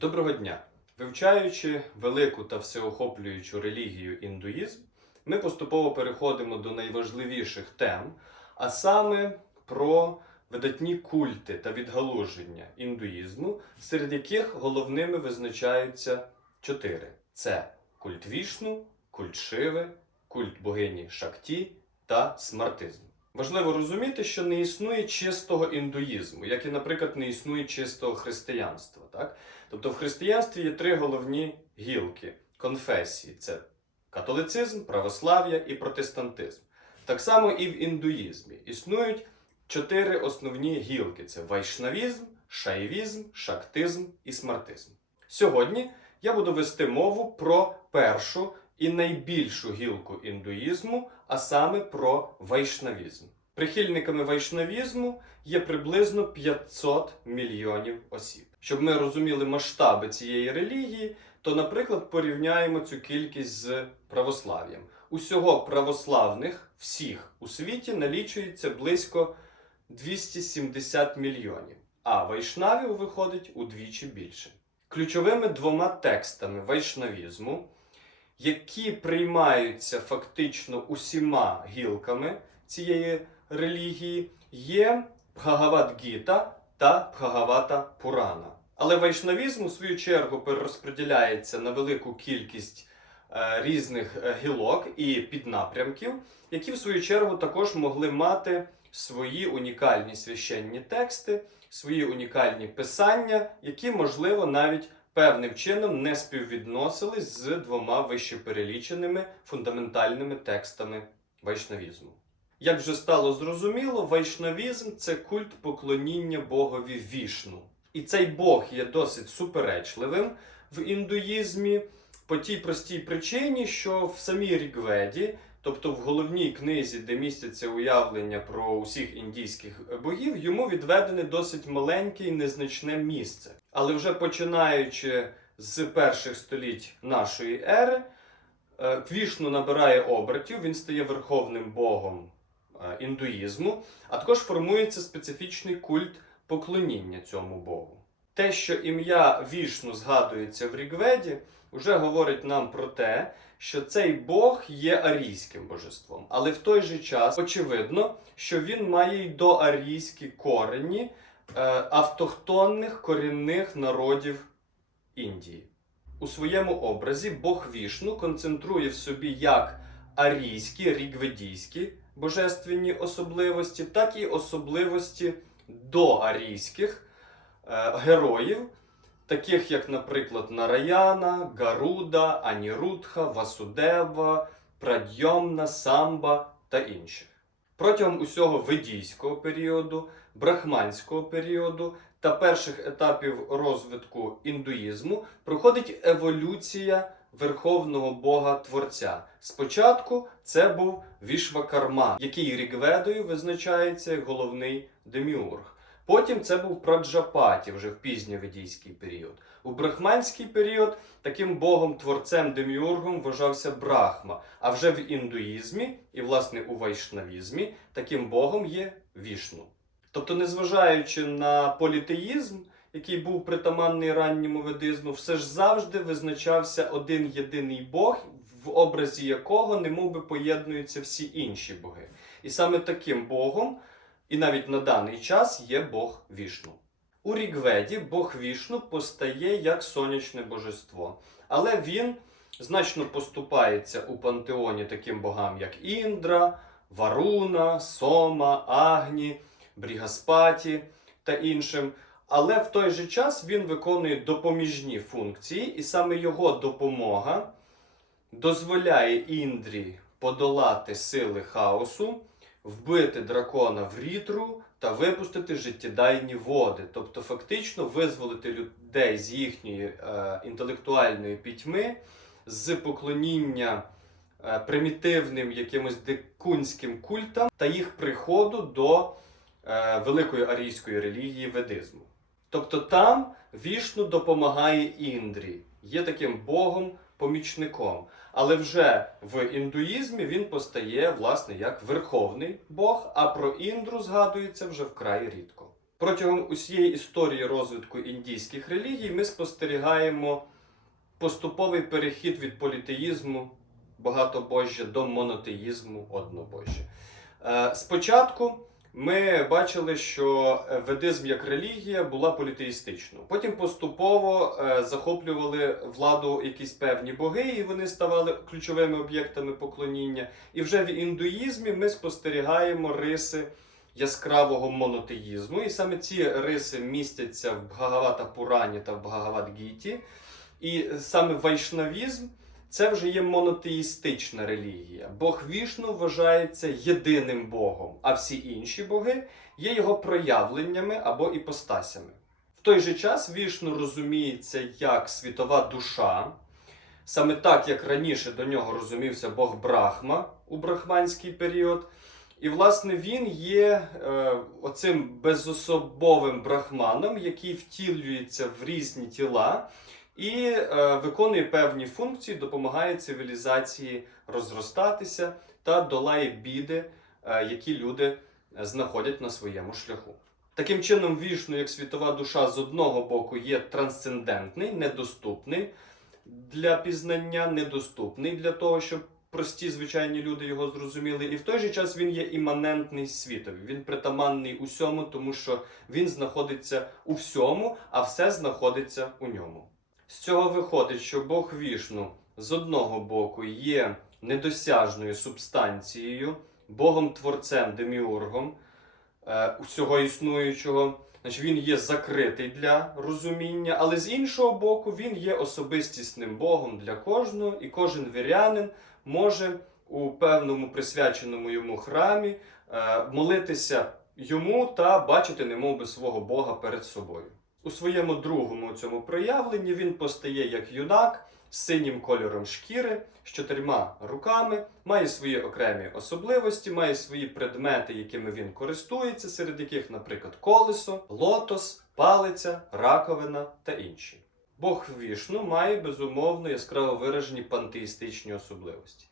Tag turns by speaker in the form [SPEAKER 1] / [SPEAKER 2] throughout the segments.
[SPEAKER 1] Доброго дня! Вивчаючи велику та всеохоплюючу релігію індуїзм, ми поступово переходимо до найважливіших тем, а саме про видатні культи та відгалуження індуїзму, серед яких головними визначаються чотири: це культ вішну, культ Шиви, культ богині Шакті та смартизм. Важливо розуміти, що не існує чистого індуїзму, як і, наприклад, не існує чистого християнства. Так? Тобто в християнстві є три головні гілки конфесії: це католицизм, православ'я і протестантизм. Так само і в індуїзмі існують чотири основні гілки: це вайшнавізм, шаївізм, шактизм і смартизм. Сьогодні я буду вести мову про першу і найбільшу гілку індуїзму, а саме про вайшнавізм. Прихильниками вайшнавізму є приблизно 500 мільйонів осіб. Щоб ми розуміли масштаби цієї релігії, то, наприклад, порівняємо цю кількість з православ'ям. Усього православних всіх у світі налічується близько 270 мільйонів, а вайшнавів виходить удвічі більше. Ключовими двома текстами вайшнавізму, які приймаються фактично усіма гілками цієї релігії, є Бхагават-гіта та Бхагавата Пурана. Але вайшнавізм, у свою чергу, перерозподіляється на велику кількість е, різних е, гілок і піднапрямків, які, в свою чергу, також могли мати свої унікальні священні тексти, свої унікальні писання, які, можливо, навіть певним чином не співвідносились з двома вищепереліченими фундаментальними текстами вайшнавізму. Як вже стало зрозуміло, вайшнавізм це культ поклоніння богові вішну. І цей Бог є досить суперечливим в індуїзмі по тій простій причині, що в самій Рігведі, тобто в головній книзі, де містяться уявлення про усіх індійських богів, йому відведене досить маленьке і незначне місце. Але вже починаючи з перших століть нашої ери, е, Вішну набирає обертів, він стає верховним богом е, індуїзму, а також формується специфічний культ поклоніння цьому Богу. Те, що ім'я Вішну згадується в Рігведі, вже говорить нам про те, що цей Бог є арійським божеством. Але в той же час очевидно, що він має й доарійські корені е, автохтонних корінних народів Індії. У своєму образі Бог Вішну концентрує в собі як арійські, рігведійські божественні особливості, так і особливості доарійських героїв, таких як, наприклад, Нараяна, Гаруда, Анірудха, Васудева, Прадьомна, Самба та інших. Протягом усього ведійського періоду, брахманського періоду та перших етапів розвитку індуїзму проходить еволюція верховного Бога Творця. Спочатку це був Вішвакарма, який Рігведою визначається головний деміург. Потім це був Праджапаті вже в пізньоведійський період. У брахманський період таким богом, творцем деміургом вважався Брахма. А вже в індуїзмі і, власне, у вайшнавізмі таким богом є Вішну. Тобто, незважаючи на політеїзм, який був притаманний ранньому ведизму, все ж завжди визначався один єдиний Бог, в образі якого немовби поєднуються всі інші боги. І саме таким Богом, і навіть на даний час є Бог Вішну. У Рігведі Бог Вішну постає як сонячне божество, але він значно поступається у пантеоні таким богам, як Індра, Варуна, Сома, Агні, Брігаспаті та іншим. Але в той же час він виконує допоміжні функції, і саме його допомога дозволяє Індрі подолати сили хаосу, вбити дракона в рітру та випустити життєдайні води, тобто фактично визволити людей з їхньої е, інтелектуальної пітьми, з поклоніння е, примітивним якимось дикунським культам та їх приходу до е, великої арійської релігії ведизму. Тобто там Вішну допомагає Індрі, є таким богом помічником. Але вже в індуїзмі він постає, власне, як верховний Бог, а про Індру згадується вже вкрай рідко. Протягом усієї історії розвитку індійських релігій ми спостерігаємо поступовий перехід від політеїзму багатобожжя до монотеїзму однобожжя. Е, Спочатку ми бачили, що ведизм як релігія була політеїстичною. Потім поступово е, захоплювали владу якісь певні боги, і вони ставали ключовими об'єктами поклоніння. І вже в індуїзмі ми спостерігаємо риси яскравого монотеїзму. І саме ці риси містяться в Бхагавата Пурані та в Бхагават Гіті. І саме вайшнавізм це вже є монотеїстична релігія. Бог Вішну вважається єдиним Богом, а всі інші боги є його проявленнями або іпостасями. В той же час Вішну розуміється як світова душа, саме так, як раніше до нього розумівся Бог Брахма у брахманський період. І, власне, він є е, оцим безособовим брахманом, який втілюється в різні тіла і е, виконує певні функції, допомагає цивілізації розростатися та долає біди, е, які люди знаходять на своєму шляху. Таким чином, вішну як світова душа з одного боку є трансцендентний, недоступний для пізнання, недоступний для того, щоб прості звичайні люди його зрозуміли. І в той же час він є іманентний світові. Він притаманний усьому, тому що він знаходиться у всьому, а все знаходиться у ньому. З цього виходить, що Бог вішну з одного боку є недосяжною субстанцією, Богом Творцем, Деміургом е, усього існуючого. Значить, він є закритий для розуміння, але з іншого боку, він є особистісним Богом для кожного, і кожен вірянин може у певному присвяченому йому храмі е, молитися йому та бачити немов би свого Бога перед собою. У своєму другому цьому проявленні він постає як юнак з синім кольором шкіри, з чотирма руками, має свої окремі особливості, має свої предмети, якими він користується, серед яких, наприклад, колесо, лотос, палиця, раковина та інші. Бог вішну має безумовно яскраво виражені пантеїстичні особливості.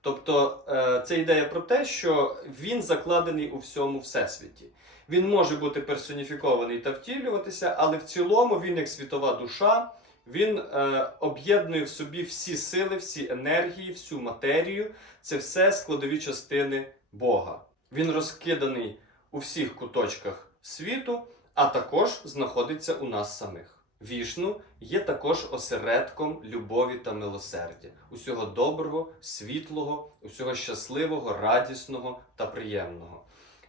[SPEAKER 1] Тобто е, це ідея про те, що він закладений у всьому всесвіті. Він може бути персоніфікований та втілюватися, але в цілому він, як світова душа, він е, об'єднує в собі всі сили, всі енергії, всю матерію. Це все складові частини Бога. Він розкиданий у всіх куточках світу, а також знаходиться у нас самих. Вішну є також осередком любові та милосердя, усього доброго, світлого, усього щасливого, радісного та приємного.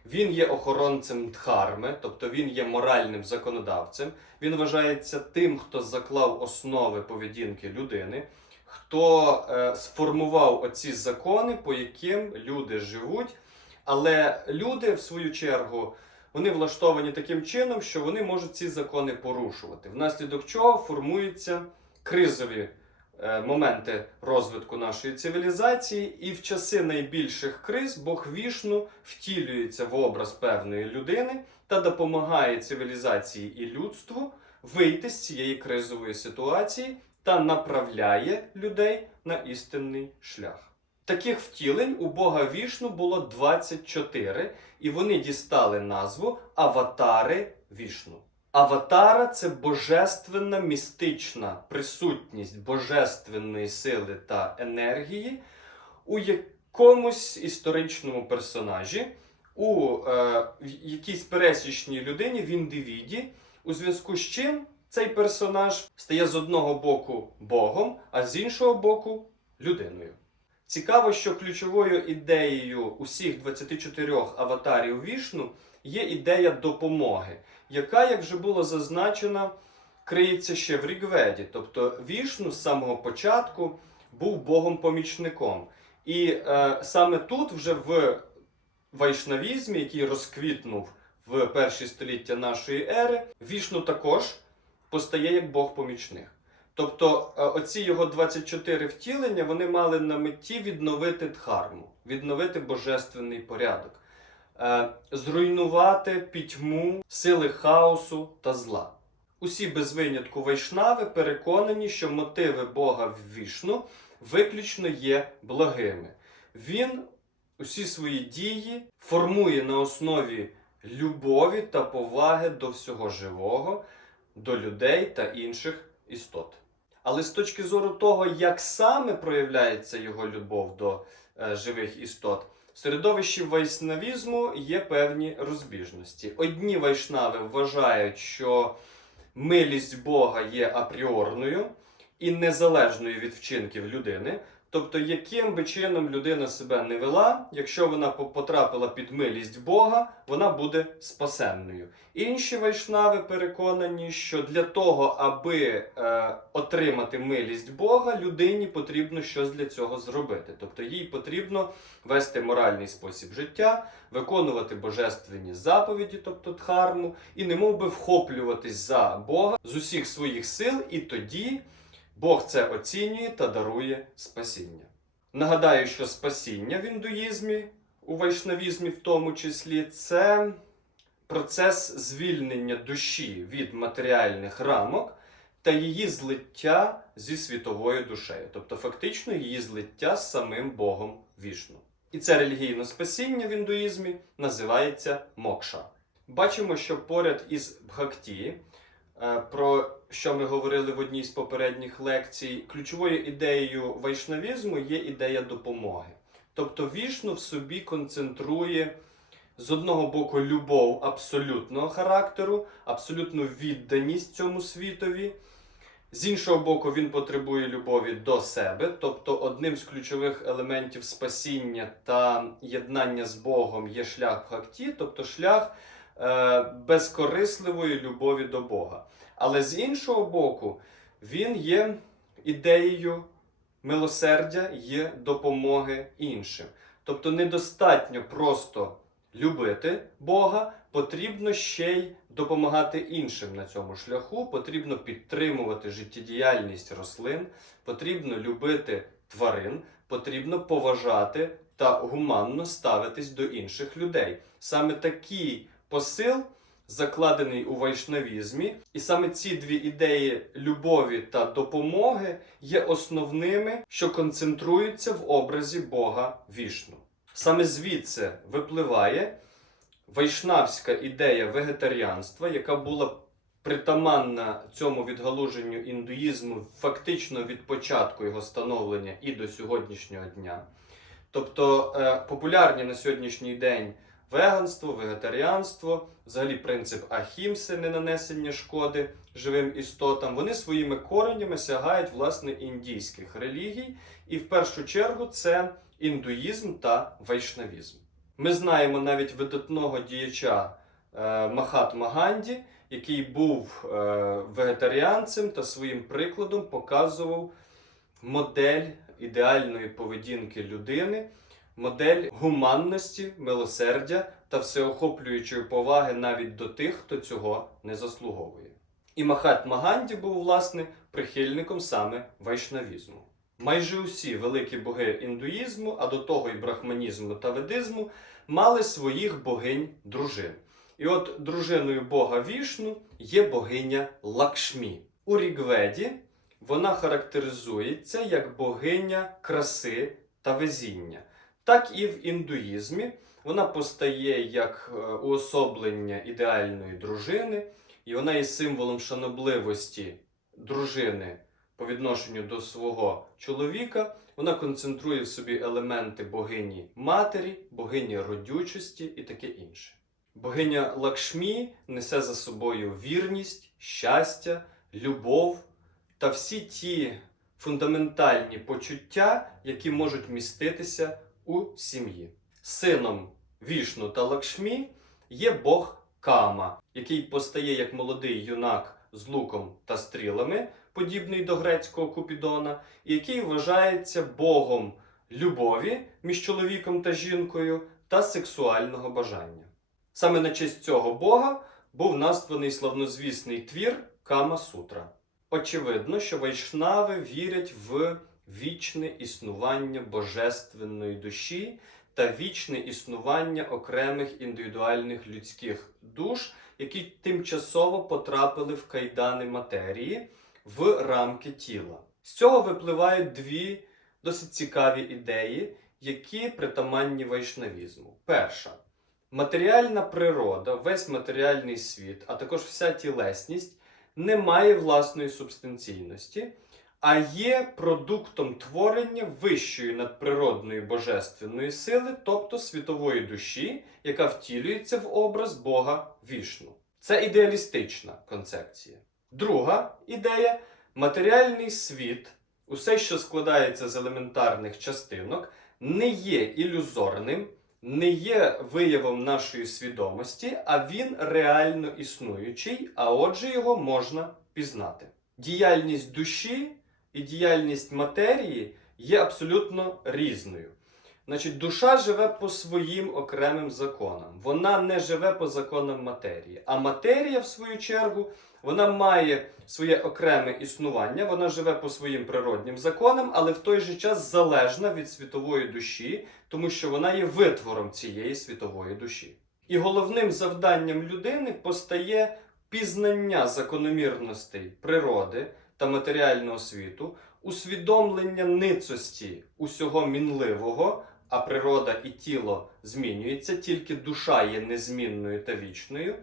[SPEAKER 1] Він є охоронцем дхарми, тобто він є моральним законодавцем. Він вважається тим, хто заклав основи поведінки людини, хто е, сформував оці закони, по яким люди живуть. Але люди, в свою чергу, вони влаштовані таким чином, що вони можуть ці закони порушувати, внаслідок чого формуються кризові моменти розвитку нашої цивілізації, і в часи найбільших криз Бог вішну втілюється в образ певної людини та допомагає цивілізації і людству вийти з цієї кризової ситуації та направляє людей на істинний шлях. Таких втілень у Бога Вішну було 24, і вони дістали назву Аватари Вішну. Аватара це божественна містична присутність божественної сили та енергії у якомусь історичному персонажі, у е, якійсь пересічній людині в індивіді, у зв'язку з чим цей персонаж стає з одного боку Богом, а з іншого боку людиною. Цікаво, що ключовою ідеєю усіх 24 аватарів Вішну є ідея допомоги, яка, як вже було зазначено, криється ще в Рігведі. Тобто Вішну з самого початку був Богом-помічником. І е, саме тут, вже в вайшнавізмі, який розквітнув в перші століття нашої ери, Вішну також постає як Бог-помічник. Тобто е, оці його 24 втілення вони мали на меті відновити дхарму, відновити божественний порядок, зруйнувати пітьму, сили хаосу та зла. Усі без винятку вайшнави переконані, що мотиви Бога в вішну виключно є благими. Він усі свої дії формує на основі любові та поваги до всього живого, до людей та інших істот. Але з точки зору того, як саме проявляється його любов до е, живих істот, середовищі вайснавізму є певні розбіжності. Одні вайшнави вважають, що милість Бога є апріорною і незалежною від вчинків людини. Тобто, яким би чином людина себе не вела, якщо вона по- потрапила під милість Бога, вона буде спасенною. Інші вайшнави переконані, що для того, аби е, отримати милість Бога, людині потрібно щось для цього зробити. Тобто їй потрібно вести моральний спосіб життя, виконувати божественні заповіді, тобто дхарму, і немов би вхоплюватись за Бога з усіх своїх сил, і тоді Бог це оцінює та дарує спасіння. Нагадаю, що спасіння в індуїзмі, у вайшнавізмі в тому числі, це процес звільнення душі від матеріальних рамок та її злиття зі світовою душею, тобто фактично її злиття з самим Богом вішну. І це релігійне спасіння в індуїзмі називається мокша. Бачимо, що поряд із Бхакті, про що ми говорили в одній з попередніх лекцій, ключовою ідеєю вайшнавізму є ідея допомоги. Тобто вішну в собі концентрує з одного боку любов абсолютного характеру, абсолютну відданість цьому світові. З іншого боку, він потребує любові до себе, тобто одним з ключових елементів спасіння та єднання з Богом є шлях бхакті, тобто шлях е, безкорисливої любові до Бога. Але з іншого боку, він є ідеєю милосердя і допомоги іншим. Тобто недостатньо просто любити Бога, потрібно ще й допомагати іншим на цьому шляху, потрібно підтримувати життєдіяльність рослин, потрібно любити тварин, потрібно поважати та гуманно ставитись до інших людей. Саме такий посил закладений у вайшнавізмі, і саме ці дві ідеї любові та допомоги є основними, що концентруються в образі Бога вішну. Саме звідси випливає вайшнавська ідея вегетаріанства, яка була притаманна цьому відгалуженню індуїзму фактично від початку його становлення і до сьогоднішнього дня. Тобто е, популярні на сьогоднішній день веганство, вегетаріанство, взагалі принцип ахімси, ненанесення шкоди живим істотам, вони своїми коренями сягають власне індійських релігій, і в першу чергу це індуїзм та вайшнавізм. Ми знаємо навіть видатного діяча е, Махатма Ганді, який був е, вегетаріанцем та своїм прикладом показував модель ідеальної поведінки людини, модель гуманності, милосердя та всеохоплюючої поваги навіть до тих, хто цього не заслуговує. І Махатма Ганді був, власне, прихильником саме вайшнавізму. Майже усі великі боги індуїзму, а до того і брахманізму та ведизму, мали своїх богинь дружин. І от дружиною бога Вішну є богиня Лакшмі. У Рігведі вона характеризується як богиня краси та везіння. Так і в індуїзмі вона постає як е, уособлення ідеальної дружини, і вона є символом шанобливості дружини по відношенню до свого чоловіка. Вона концентрує в собі елементи богині матері, богині родючості і таке інше. Богиня Лакшмі несе за собою вірність, щастя, любов та всі ті фундаментальні почуття, які можуть міститися у сім'ї. Сином Вішну та Лакшмі є Бог Кама, який постає як молодий юнак з луком та стрілами, подібний до грецького Купідона, і який вважається Богом любові між чоловіком та жінкою та сексуального бажання. Саме на честь цього Бога був названий славнозвісний твір Кама Сутра. Очевидно, що вайшнави вірять в вічне існування божественної душі та вічне існування окремих індивідуальних людських душ, які тимчасово потрапили в кайдани матерії в рамки тіла. З цього випливають дві досить цікаві ідеї, які притаманні вайшнавізму. Перша Матеріальна природа, весь матеріальний світ, а також вся тілесність не має власної субстанційності, а є продуктом творення вищої надприродної божественної сили, тобто світової душі, яка втілюється в образ Бога вішну. Це ідеалістична концепція. Друга ідея матеріальний світ, усе, що складається з елементарних частинок, не є ілюзорним, не є виявом нашої свідомості, а він реально існуючий, а отже, його можна пізнати. Діяльність душі і діяльність матерії є абсолютно різною. Значить, душа живе по своїм окремим законам. Вона не живе по законам матерії. А матерія, в свою чергу, вона має своє окреме існування, вона живе по своїм природнім законам, але в той же час залежна від світової душі, тому що вона є витвором цієї світової душі. І головним завданням людини постає пізнання закономірностей природи та матеріального світу, усвідомлення ницості усього мінливого, а природа і тіло змінюються, тільки душа є незмінною та вічною,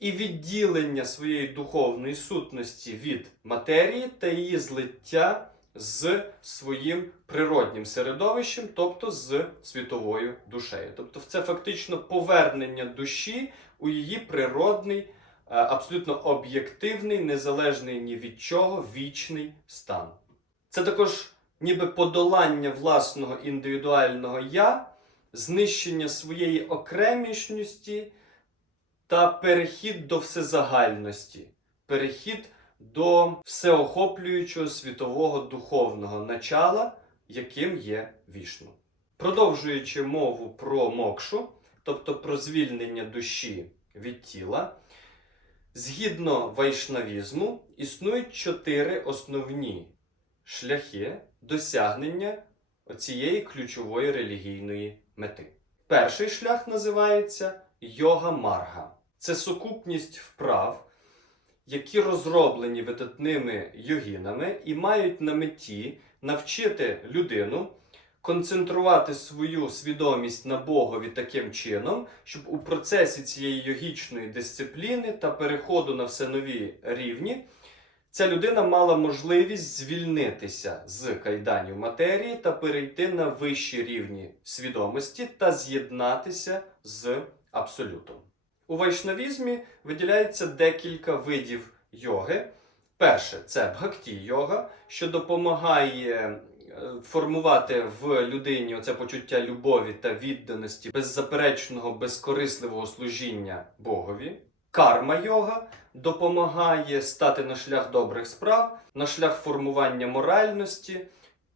[SPEAKER 1] і відділення своєї духовної сутності від матерії та її злиття з своїм природнім середовищем, тобто з світовою душею. Тобто, це фактично повернення душі у її природний, абсолютно об'єктивний, незалежний ні від чого вічний стан. Це також ніби подолання власного індивідуального я, знищення своєї окремішності та перехід до всезагальності, перехід до всеохоплюючого світового духовного начала, яким є вішну. Продовжуючи мову про мокшу, тобто про звільнення душі від тіла, згідно вайшнавізму, існують чотири основні шляхи досягнення цієї ключової релігійної мети. Перший шлях називається йога марга. Це сукупність вправ, які розроблені видатними йогінами і мають на меті навчити людину концентрувати свою свідомість на Богові таким чином, щоб у процесі цієї йогічної дисципліни та переходу на все нові рівні ця людина мала можливість звільнитися з кайданів матерії та перейти на вищі рівні свідомості та з'єднатися з абсолютом. У вайшнавізмі виділяється декілька видів йоги. Перше це бхакті йога, що допомагає формувати в людині оце почуття любові та відданості, беззаперечного, безкорисливого служіння Богові. Карма йога допомагає стати на шлях добрих справ, на шлях формування моральності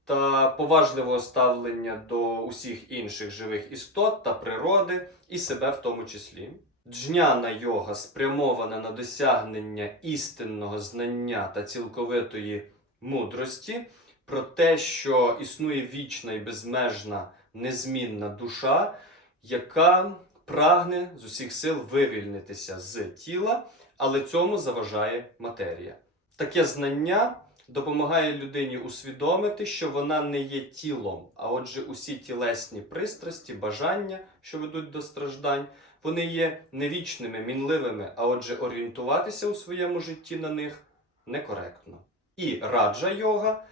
[SPEAKER 1] та поважливого ставлення до усіх інших живих істот та природи, і себе в тому числі. Джняна йога спрямована на досягнення істинного знання та цілковитої мудрості про те, що існує вічна і безмежна незмінна душа, яка прагне з усіх сил вивільнитися з тіла, але цьому заважає матерія. Таке знання допомагає людині усвідомити, що вона не є тілом, а отже, усі тілесні пристрасті, бажання, що ведуть до страждань, вони є невічними, мінливими, а отже, орієнтуватися у своєму житті на них некоректно. І раджа йога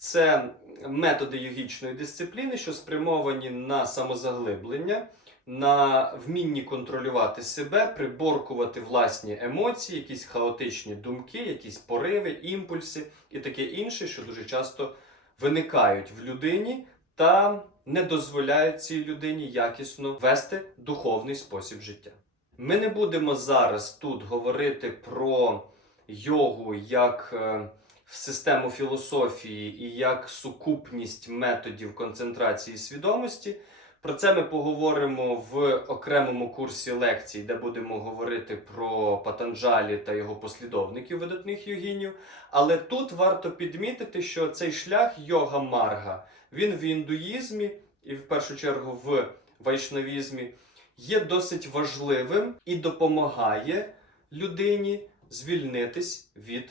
[SPEAKER 1] це методи йогічної дисципліни, що спрямовані на самозаглиблення, на вмінні контролювати себе, приборкувати власні емоції, якісь хаотичні думки, якісь пориви, імпульси і таке інше, що дуже часто виникають в людині та не дозволяють цій людині якісно вести духовний спосіб життя. Ми не будемо зараз тут говорити про йогу як е, в систему філософії і як сукупність методів концентрації свідомості. Про це ми поговоримо в окремому курсі лекцій, де будемо говорити про Патанджалі та його послідовників видатних йогінів. Але тут варто підмітити, що цей шлях йога марга, він в індуїзмі і в першу чергу в вайшнавізмі є досить важливим і допомагає людині звільнитись від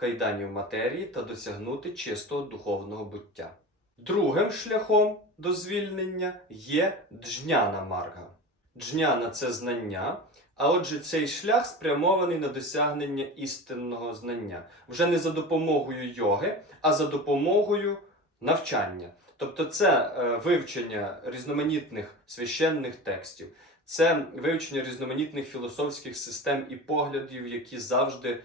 [SPEAKER 1] кайданів матерії та досягнути чистого духовного буття. Другим шляхом до звільнення є джняна марга. джняна це знання. А отже, цей шлях спрямований на досягнення істинного знання вже не за допомогою йоги, а за допомогою навчання. Тобто, це е, вивчення різноманітних священних текстів, це вивчення різноманітних філософських систем і поглядів, які завжди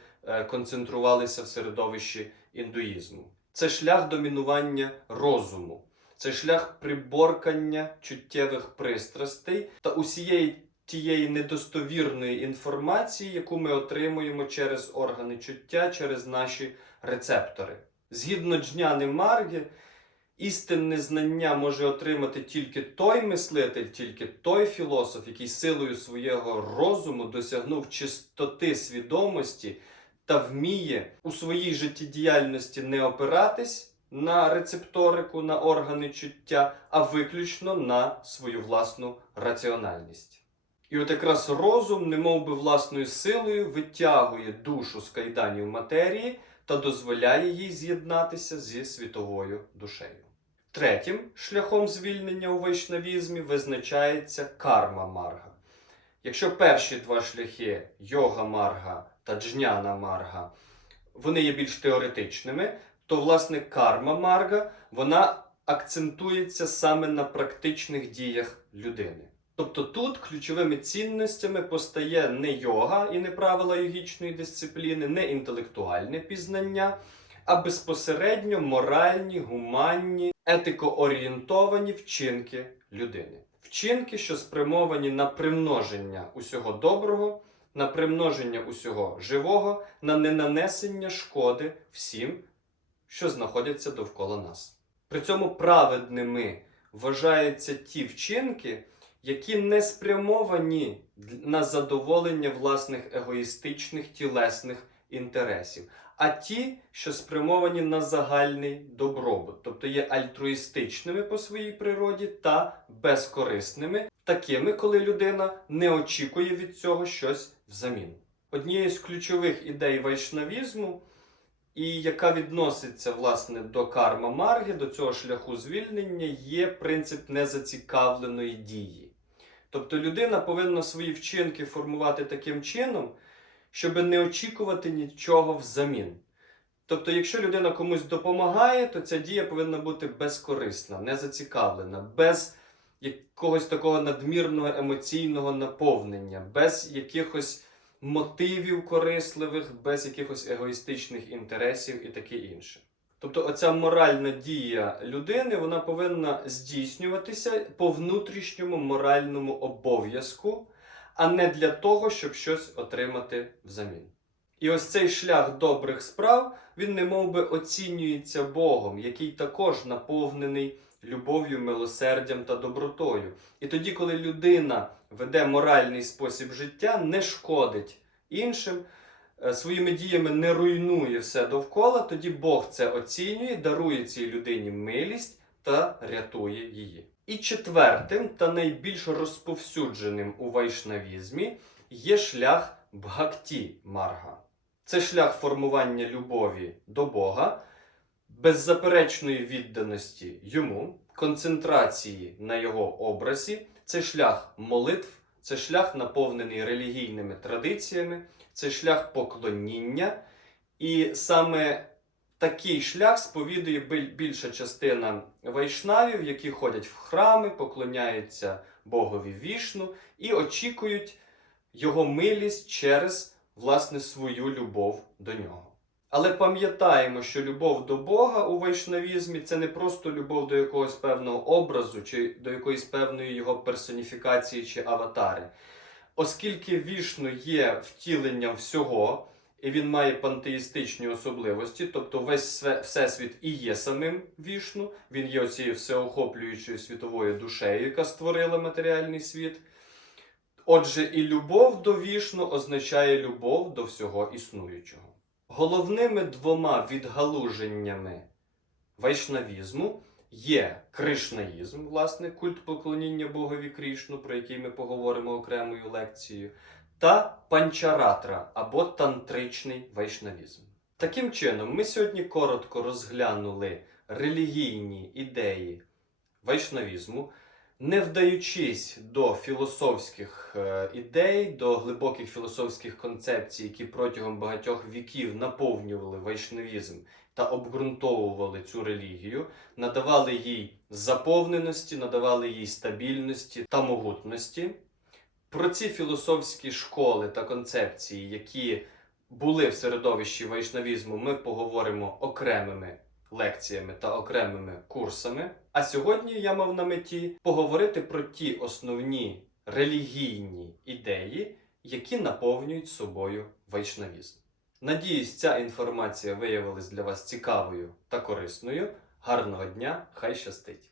[SPEAKER 1] концентрувалися в середовищі індуїзму. Це шлях домінування розуму, це шлях приборкання чуттєвих пристрастей та усієї тієї недостовірної інформації, яку ми отримуємо через органи чуття, через наші рецептори. Згідно джняни Марги, істинне знання може отримати тільки той мислитель, тільки той філософ, який силою свого розуму досягнув чистоти свідомості та вміє у своїй життєдіяльності не опиратись на рецепторику, на органи чуття, а виключно на свою власну раціональність. І от якраз розум, немов би власною силою, витягує душу з кайданів матерії та дозволяє їй з'єднатися зі світовою душею. Третім шляхом звільнення у вайшнавізмі визначається карма марга. Якщо перші два шляхи йога марга та джняна марга, вони є більш теоретичними, то власне карма марга вона акцентується саме на практичних діях людини. Тобто тут ключовими цінностями постає не йога і не правила йогічної дисципліни, не інтелектуальне пізнання, а безпосередньо моральні, гуманні, етикоорієнтовані вчинки людини. Вчинки, що спрямовані на примноження усього доброго, на примноження усього живого, на ненанесення шкоди всім, що знаходяться довкола нас. При цьому праведними вважаються ті вчинки, які не спрямовані на задоволення власних егоїстичних тілесних інтересів, а ті, що спрямовані на загальний добробут, тобто є альтруїстичними по своїй природі та безкорисними, такими, коли людина не очікує від цього щось взамін. Однією з ключових ідей вайшнавізму, і яка відноситься власне до карма марги, до цього шляху звільнення, є принцип незацікавленої дії. Тобто людина повинна свої вчинки формувати таким чином, щоб не очікувати нічого взамін. Тобто, якщо людина комусь допомагає, то ця дія повинна бути безкорисна, незацікавлена, без якогось такого надмірного емоційного наповнення, без якихось мотивів корисливих, без якихось егоїстичних інтересів і таке інше. Тобто, оця моральна дія людини вона повинна здійснюватися по внутрішньому моральному обов'язку, а не для того, щоб щось отримати взамін. І ось цей шлях добрих справ, він не би оцінюється Богом, який також наповнений любов'ю, милосердям та добротою. І тоді, коли людина веде моральний спосіб життя, не шкодить іншим, е, своїми діями не руйнує все довкола, тоді Бог це оцінює, дарує цій людині милість та рятує її. І четвертим та найбільш розповсюдженим у вайшнавізмі є шлях бхакті марга. Це шлях формування любові до Бога, беззаперечної відданості йому, концентрації на його образі, це шлях молитв, це шлях наповнений релігійними традиціями, це шлях поклоніння. І саме такий шлях сповідує більша частина вайшнавів, які ходять в храми, поклоняються Богові вішну і очікують його милість через власне свою любов до нього. Але пам'ятаємо, що любов до Бога у вайшнавізмі це не просто любов до якогось певного образу чи до якоїсь певної його персоніфікації чи аватари. Оскільки вішну є втіленням всього, і він має пантеїстичні особливості, тобто весь всесвіт і є самим вішну, він є оцією всеохоплюючою світовою душею, яка створила матеріальний світ. Отже, і любов до вішну означає любов до всього існуючого. Головними двома відгалуженнями вайшнавізму є кришнаїзм, власне, культ поклоніння Богові Крішну, про який ми поговоримо окремою лекцією, та панчаратра або тантричний вайшнавізм. Таким чином, ми сьогодні коротко розглянули релігійні ідеї вайшнавізму. Не вдаючись до філософських е, ідей, до глибоких філософських концепцій, які протягом багатьох віків наповнювали вайшнавізм та обґрунтовували цю релігію, надавали їй заповненості, надавали їй стабільності та могутності. Про ці філософські школи та концепції, які були в середовищі вайшнавізму, ми поговоримо окремими лекціями та окремими курсами. А сьогодні я мав на меті поговорити про ті основні релігійні ідеї, які наповнюють собою вайшнавізм. Надіюсь, ця інформація виявилась для вас цікавою та корисною. Гарного дня, хай щастить!